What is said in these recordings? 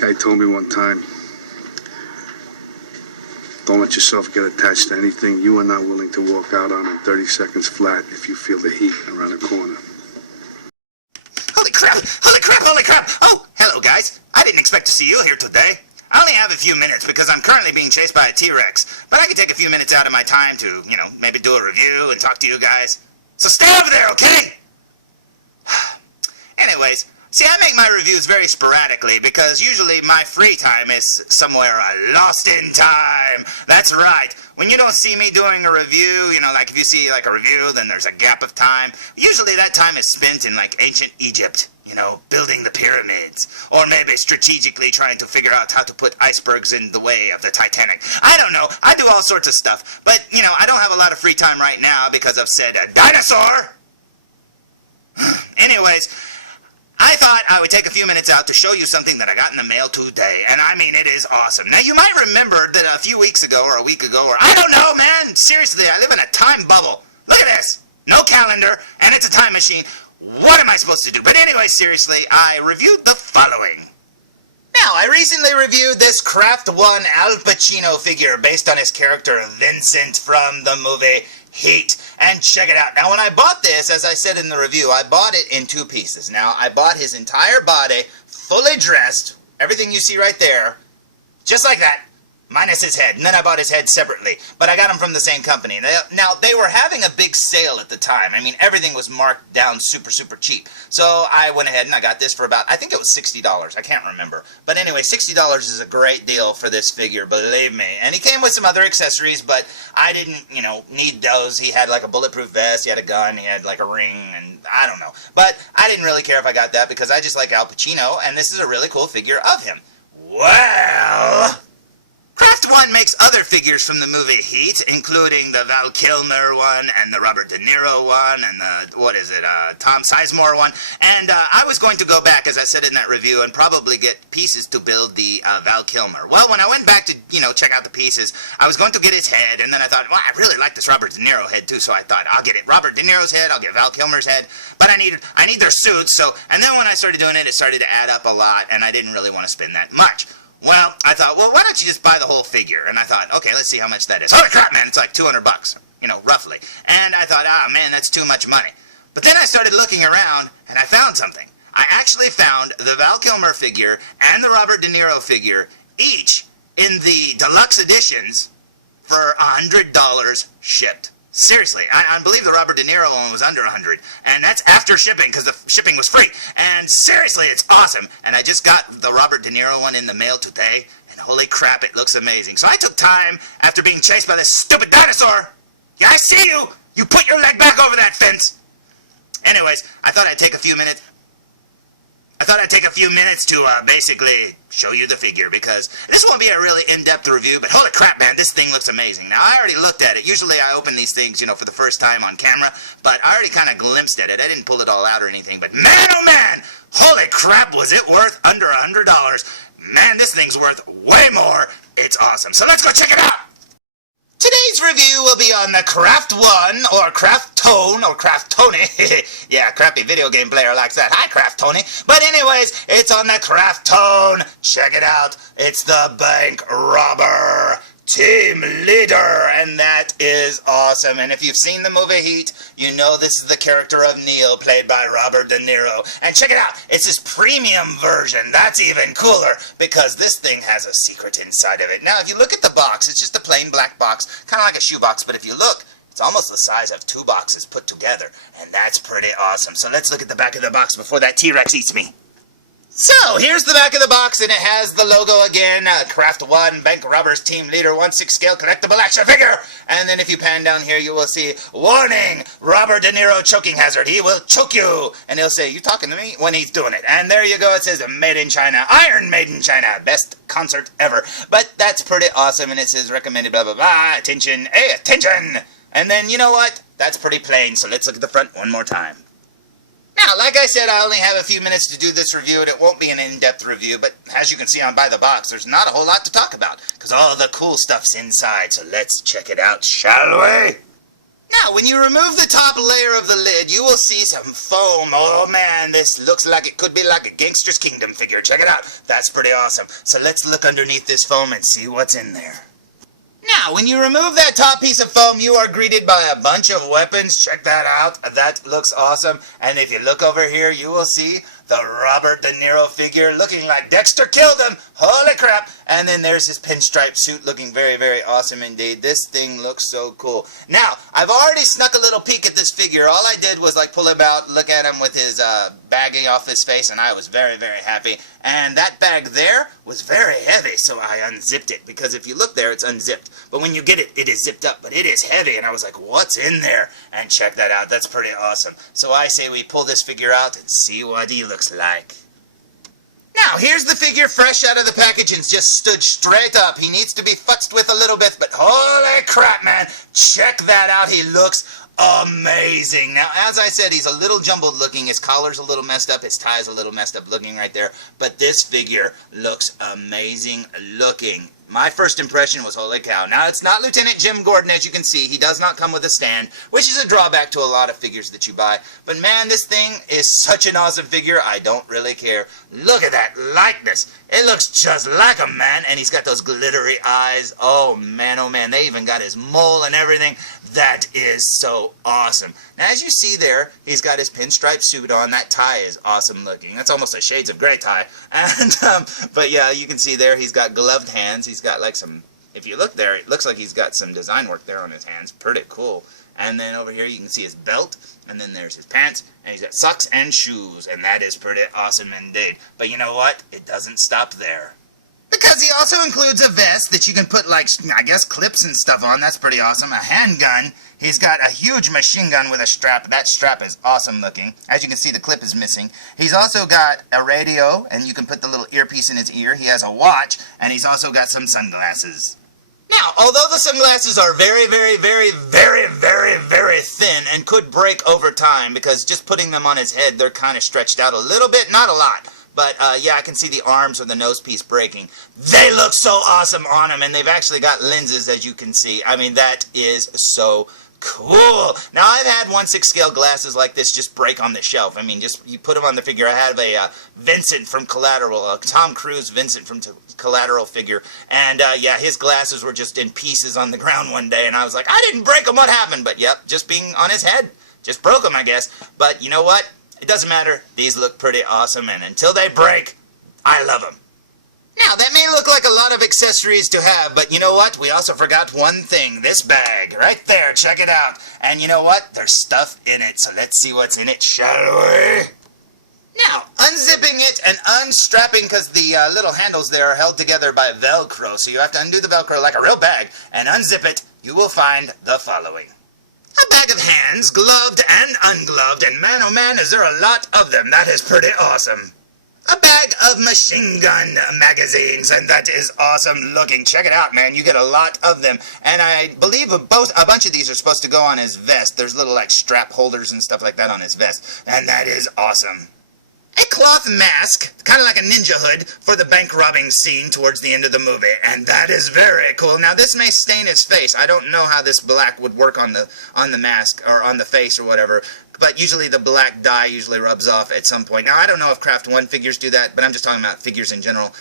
Guy told me one time, don't let yourself get attached to anything you are not willing to walk out on in 30 seconds flat if you feel the heat around the corner. Holy crap! Holy crap! Holy crap! Oh, hello guys. I didn't expect to see you here today. I only have a few minutes because I'm currently being chased by a T-Rex, but I can take a few minutes out of my time to, maybe do a review and talk to you guys. So stay over there, okay? Anyways, see, I make my reviews very sporadically because usually my free time is somewhere lost in time. That's right. When you don't see me doing a review, like if you see like a review, then there's a gap of time. Usually that time is spent in like ancient Egypt, building the pyramids. Or maybe strategically trying to figure out how to put icebergs in the way of the Titanic. I don't know. I do all sorts of stuff. But, I don't have a lot of free time right now because I've said dinosaur. Anyways, I thought I would take a few minutes out to show you something that I got in the mail today, and I mean, it is awesome. Now, you might remember that a few weeks ago, or a week ago, or I don't know, man, seriously, I live in a time bubble. Look at this. No calendar, and it's a time machine. What am I supposed to do? But anyway, seriously, I reviewed the following. Now, I recently reviewed this CRAFTONE Al Pacino figure based on his character Vincent from the movie Heat. And check it out. Now, when I bought this, as I said in the review, I bought it in two pieces. Now, I bought his entire body, fully dressed, everything you see right there, just like that, minus his head. And then I bought his head separately. But I got them from the same company. Now, they were having a big sale at the time. I mean, everything was marked down super, super cheap. So I went ahead and I got this for about, I think it was $60. I can't remember. But anyway, $60 is a great deal for this figure, believe me. And he came with some other accessories, but I didn't, need those. He had like a bulletproof vest, he had a gun, he had like a ring, and I don't know. But I didn't really care if I got that because I just like Al Pacino, and this is a really cool figure of him. Well, CRAFTONE makes other figures from the movie Heat, including the Val Kilmer one, and the Robert De Niro one, and the, Tom Sizemore one. And I was going to go back, as I said in that review, and probably get pieces to build the Val Kilmer. Well, when I went back to, check out the pieces, I was going to get his head, and then I thought, well, I really like this Robert De Niro head, too, so I thought, I'll get it. Robert De Niro's head, I'll get Val Kilmer's head, but I need their suits, so, and then when I started doing it, it started to add up a lot, and I didn't really want to spend that much. Well, I thought, well, why don't you just buy the whole figure? And I thought, okay, let's see how much that is. Holy crap, man, it's like $200, roughly. And I thought, man, that's too much money. But then I started looking around, and I found something. I actually found the Val Kilmer figure and the Robert De Niro figure, each in the deluxe editions, for $100 shipped. Seriously, I believe the Robert De Niro one was under $100, and that's after shipping, because the shipping was free. And seriously, it's awesome. And I just got the Robert De Niro one in the mail today, and holy crap, it looks amazing. So I took time, after being chased by this stupid dinosaur. Yeah, I see you! You put your leg back over that fence! Anyways, I thought I'd take a few minutes to basically show you the figure, because this won't be a really in-depth review, but holy crap, man, this thing looks amazing. Now, I already looked at it. Usually I open these things, for the first time on camera, but I already kind of glimpsed at it. I didn't pull it all out or anything, but man, oh man, holy crap, was it worth under $100. Man, this thing's worth way more. It's awesome. So let's go check it out. Today's review will be on the CRAFTONE, or CRAFTONE, or CRAFTONE. Yeah, crappy video game player likes that. Hi, CRAFTONE. But anyways, it's on the CRAFTONE. Check it out. It's the bank robber team leader, and that is awesome. And if you've seen the movie Heat, you know this is the character of Neil, played by Robert De Niro. And check it out, it's his premium version. That's even cooler, because this thing has a secret inside of it. Now, if you look at the box, it's just a plain black box, kind of like a shoebox, but if you look, it's almost the size of two boxes put together, and that's pretty awesome. So let's look at the back of the box before that T-Rex eats me. So, here's the back of the box, and it has the logo again, CRAFTONE Bank Robbers Team Leader 1/6 Scale Collectible Action Figure! And then if you pan down here, you will see, Warning! Robert De Niro Choking Hazard. He will choke you! And he'll say, you talking to me? When he's doing it. And there you go, it says, Made in China. Iron Made in China. Best concert ever. But that's pretty awesome, and it says, recommended blah blah blah. Attention. Hey, attention! And then, you know what? That's pretty plain, so let's look at the front one more time. Now, like I said, I only have a few minutes to do this review, and it won't be an in-depth review, but as you can see on by the box, there's not a whole lot to talk about, because all the cool stuff's inside, so let's check it out, shall we? Now, when you remove the top layer of the lid, you will see some foam. Oh man, this looks like it could be like a Gangster's Kingdom figure. Check it out. That's pretty awesome. So let's look underneath this foam and see what's in there. Now, when you remove that top piece of foam, you are greeted by a bunch of weapons. Check that out. That looks awesome. And if you look over here, you will see the Robert De Niro figure looking like Dexter killed him. Holy crap. And then there's his pinstripe suit looking very, very awesome indeed. This thing looks so cool. Now, I've already snuck a little peek at this figure. All I did was like pull him out, look at him with his bagging off his face, and I was very, very happy. And that bag there was very heavy, so I unzipped it. Because if you look there, it's unzipped. But when you get it, it is zipped up. But it is heavy, and I was like, what's in there? And check that out. That's pretty awesome. So I say we pull this figure out and see what he looks like. Now, here's the figure fresh out of the package and just stood straight up. He needs to be futzed with a little bit, but holy crap, man. Check that out. He looks amazing. Now, as I said, he's a little jumbled looking. His collar's a little messed up. His tie's a little messed up looking right there. But this figure looks amazing looking. My first impression was, holy cow. Now, it's not Lieutenant Jim Gordon, as you can see. He does not come with a stand, which is a drawback to a lot of figures that you buy. But, man, this thing is such an awesome figure, I don't really care. Look at that likeness. It looks just like him, man. And he's got those glittery eyes. Oh, man, they even got his mole and everything. That is so awesome. Now, as you see there, he's got his pinstripe suit on. That tie is awesome looking. That's almost a shades of gray tie. And, but yeah, you can see there he's got gloved hands. He's got like some, if you look there, it looks like he's got some design work there on his hands. Pretty cool. And then over here you can see his belt, and then there's his pants, and he's got socks and shoes, and that is pretty awesome indeed. But you know what? It doesn't stop there. Because he also includes a vest that you can put, like, I guess, clips and stuff on. That's pretty awesome. A handgun. He's got a huge machine gun with a strap. That strap is awesome looking. As you can see, the clip is missing. He's also got a radio, and you can put the little earpiece in his ear. He has a watch, and he's also got some sunglasses. Now, although the sunglasses are very, very, very, very, very, very thin and could break over time, because just putting them on his head, they're kind of stretched out a little bit, not a lot. But, yeah, I can see the arms or the nose piece breaking. They look so awesome on him, and they've actually got lenses, as you can see. I mean, that is so cool. Now, I've had 1/6 scale glasses like this just break on the shelf. I mean, just, you put them on the figure. I have a Vincent from Collateral, a Tom Cruise Vincent from Collateral figure, and, yeah, his glasses were just in pieces on the ground one day, and I was like, I didn't break them, what happened? But, yep, just being on his head. Just broke them, I guess. But, you know what? It doesn't matter. These look pretty awesome, and until they break, I love them. Now, that may look like a lot of accessories to have, but you know what? We also forgot one thing. This bag, right there. Check it out. And you know what? There's stuff in it, so let's see what's in it, shall we? Now, unzipping it and unstrapping, because the little handles there are held together by Velcro, so you have to undo the Velcro like a real bag, and unzip it, you will find the following. A bag of hands, gloved and ungloved, and man oh man is there a lot of them. That is pretty awesome. A bag of machine gun magazines, and that is awesome looking. Check it out, man. You get a lot of them. And I believe a bunch of these are supposed to go on his vest. There's little like strap holders and stuff like that on his vest. And that is awesome. A cloth mask, kind of like a ninja hood, for the bank robbing scene towards the end of the movie, and that is very cool. Now, this may stain his face. I don't know how this black would work on the mask, or on the face, or whatever, but usually the black dye usually rubs off at some point. Now, I don't know if Craft One figures do that, but I'm just talking about figures in general.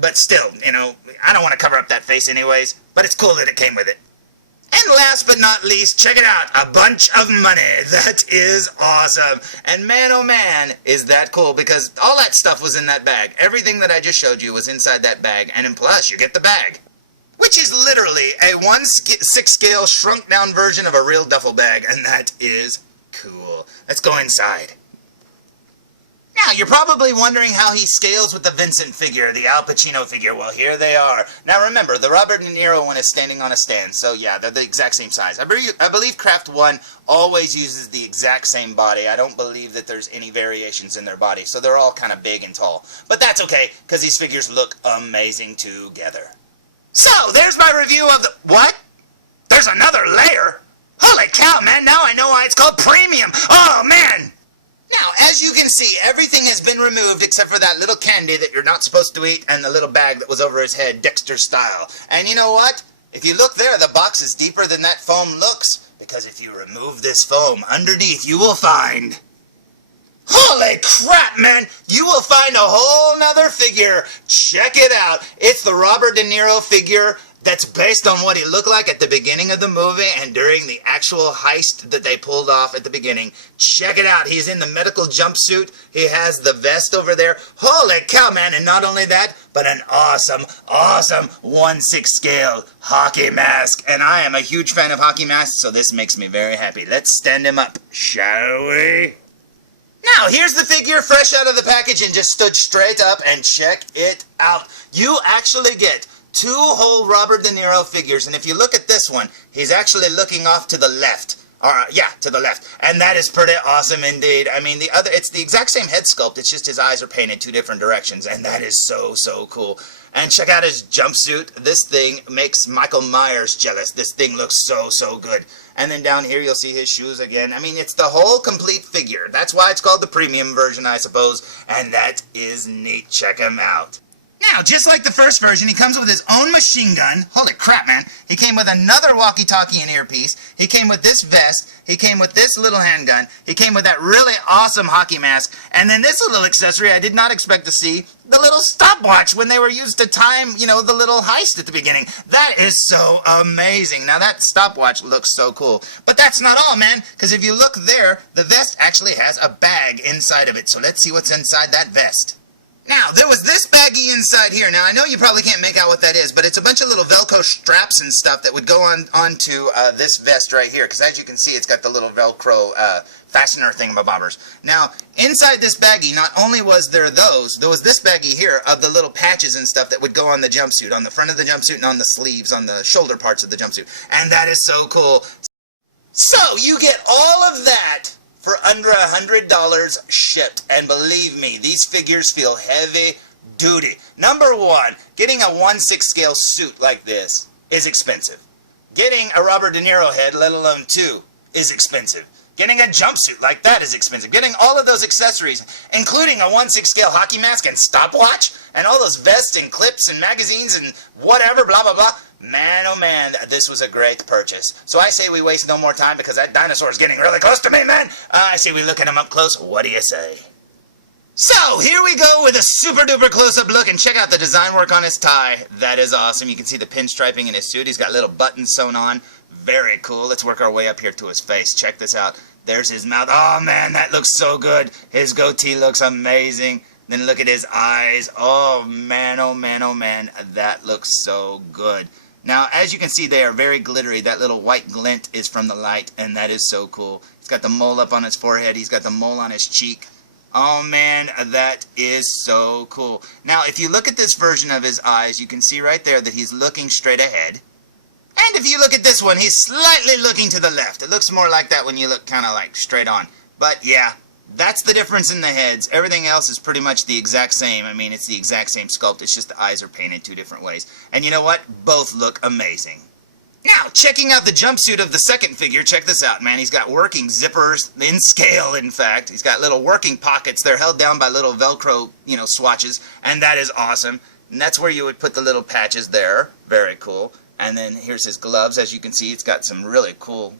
But still, you know, I don't want to cover up that face anyways, but it's cool that it came with it. And last but not least, check it out, a bunch of money. That is awesome. And man, oh man, is that cool, because all that stuff was in that bag. Everything that I just showed you was inside that bag, and then plus you get the bag, which is literally a 1/6 scale shrunk down version of a real duffel bag, and that is cool. Let's go inside. Now, you're probably wondering how he scales with the Vincent figure, the Al Pacino figure. Well, here they are. Now, remember, the Robert De Niro one is standing on a stand, so yeah, they're the exact same size. I believe Craft One always uses the exact same body. I don't believe that there's any variations in their body, so they're all kind of big and tall. But that's okay, because these figures look amazing together. So, there's my review of the... What? There's another layer? Holy cow, man, now I know why it's called premium. Oh, man! Now, as you can see, everything has been removed except for that little candy that you're not supposed to eat and the little bag that was over his head, Dexter style. And you know what? If you look there, the box is deeper than that foam looks. because if you remove this foam underneath, you will find... Holy crap, man! You will find a whole nother figure. Check it out. It's the Robert De Niro figure that's based on what he looked like at the beginning of the movie and during the actual heist that they pulled off at the beginning. Check it out. He's in the medical jumpsuit. He has the vest over there. Holy cow, man. And not only that, but an awesome 1/6 scale hockey mask. And I am a huge fan of hockey masks, so this makes me very happy. Let's stand him up, shall we? Now, here's the figure fresh out of the package and just stood straight up, and check it out. You actually get 2 whole Robert De Niro figures, and if you look at this one, he's actually looking off to the left. To the left. And that is pretty awesome indeed. I mean, it's the exact same head sculpt, it's just his eyes are painted 2 different directions, and that is so cool. And check out his jumpsuit. This thing makes Michael Myers jealous. This thing looks so good. And then down here you'll see his shoes again. I mean, it's the whole complete figure. That's why it's called the premium version, I suppose. And that is neat. Check him out. Now, just like the first version, he comes with his own machine gun. Holy crap, man. He came with another walkie-talkie and earpiece. He came with this vest. He came with this little handgun. He came with that really awesome hockey mask. And then this little accessory I did not expect to see, the little stopwatch when they were used to time, the little heist at the beginning. That is so amazing. Now, that stopwatch looks so cool. But that's not all, man, because if you look there, the vest actually has a bag inside of it. So let's see what's inside that vest. Now, there was this baggie inside here. Now, I know you probably can't make out what that is, but it's a bunch of little Velcro straps and stuff that would go onto this vest right here, because as you can see, it's got the little Velcro fastener thingamabobbers. Now, inside this baggie, not only was there was this baggie here of the little patches and stuff that would go on the jumpsuit, on the front of the jumpsuit and on the sleeves, on the shoulder parts of the jumpsuit. And that is so cool. So, you get all of that for under $100 shipped, and believe me, these figures feel heavy duty. Number 1, getting a 1/6 scale suit like this is expensive. Getting a Robert De Niro head, let alone 2, is expensive. Getting a jumpsuit like that is expensive. Getting all of those accessories, including a 1/6 scale hockey mask and stopwatch, and all those vests and clips and magazines and whatever, blah blah blah. Man, oh man, this was a great purchase. So I say we waste no more time because that dinosaur is getting really close to me, man. I say we look at him up close. What do you say? So, here we go with a super duper close-up look, and check out the design work on his tie. That is awesome. You can see the pinstriping in his suit. He's got little buttons sewn on. Very cool. Let's work our way up here to his face. Check this out. There's his mouth. Oh man, that looks so good. His goatee looks amazing. Then look at his eyes. Oh man, oh man, oh man. That looks so good. Now, as you can see, they are very glittery. That little white glint is from the light, and that is so cool. He's got the mole up on his forehead. He's got the mole on his cheek. Oh, man, that is so cool. Now, if you look at this version of his eyes, you can see right there that he's looking straight ahead. And if you look at this one, he's slightly looking to the left. It looks more like that when you look kind of like straight on. But, yeah, that's the difference in the heads. Everything else is pretty much the exact same. I mean, it's the exact same sculpt. It's just the eyes are painted 2 different ways. And you know what? Both look amazing. Now, checking out the jumpsuit of the second figure, check this out, man. He's got working zippers, in scale, in fact. He's got little working pockets. They're held down by little Velcro, swatches. And that is awesome. And that's where you would put the little patches there. Very cool. And then here's his gloves. As you can see, it's got some really cool,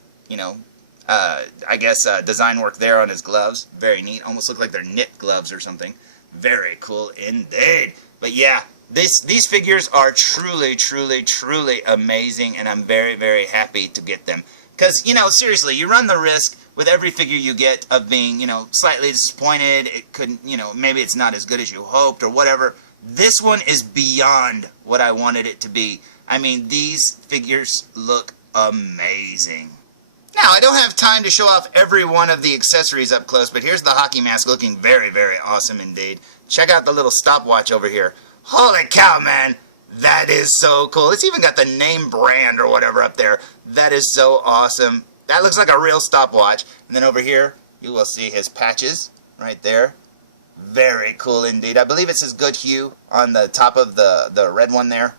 design work there on his gloves. Very neat. Almost look like they're knit gloves or something. Very cool indeed. But yeah, these figures are truly, truly, truly amazing, and I'm very, very happy to get them. Because, seriously, you run the risk with every figure you get of being, slightly disappointed. It couldn't, maybe it's not as good as you hoped or whatever. This one is beyond what I wanted it to be. I mean, these figures look amazing. Now, I don't have time to show off every one of the accessories up close, but here's the hockey mask looking very, very awesome indeed. Check out the little stopwatch over here. Holy cow, man. That is so cool. It's even got the name brand or whatever up there. That is so awesome. That looks like a real stopwatch. And then over here, you will see his patches right there. Very cool indeed. I believe it says Good Hue on the top of the red one there.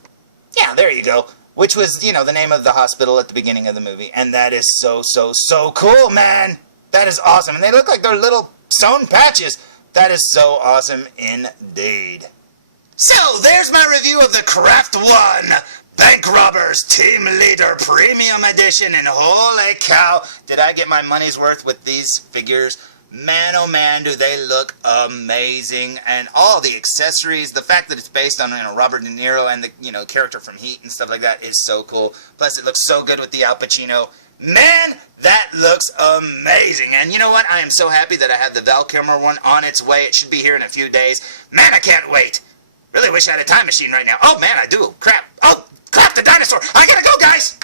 Yeah, there you go. Which was, the name of the hospital at the beginning of the movie. And that is so, so, so cool, man. That is awesome. And they look like they're little sewn patches. That is so awesome indeed. So, there's my review of the Craft 1 Bank Robbers Team Leader Premium Edition, and holy cow, did I get my money's worth with these figures. Man, oh man, do they look amazing. And all the accessories, the fact that it's based on Robert De Niro and the character from Heat and stuff like that is so cool. Plus, it looks so good with the Al Pacino. Man, that looks amazing. And you know what? I am so happy that I have the Val Kilmer one on its way. It should be here in a few days. Man, I can't wait. Really wish I had a time machine right now. Oh man, I do. Crap. Oh, crap, the dinosaur. I gotta go, guys.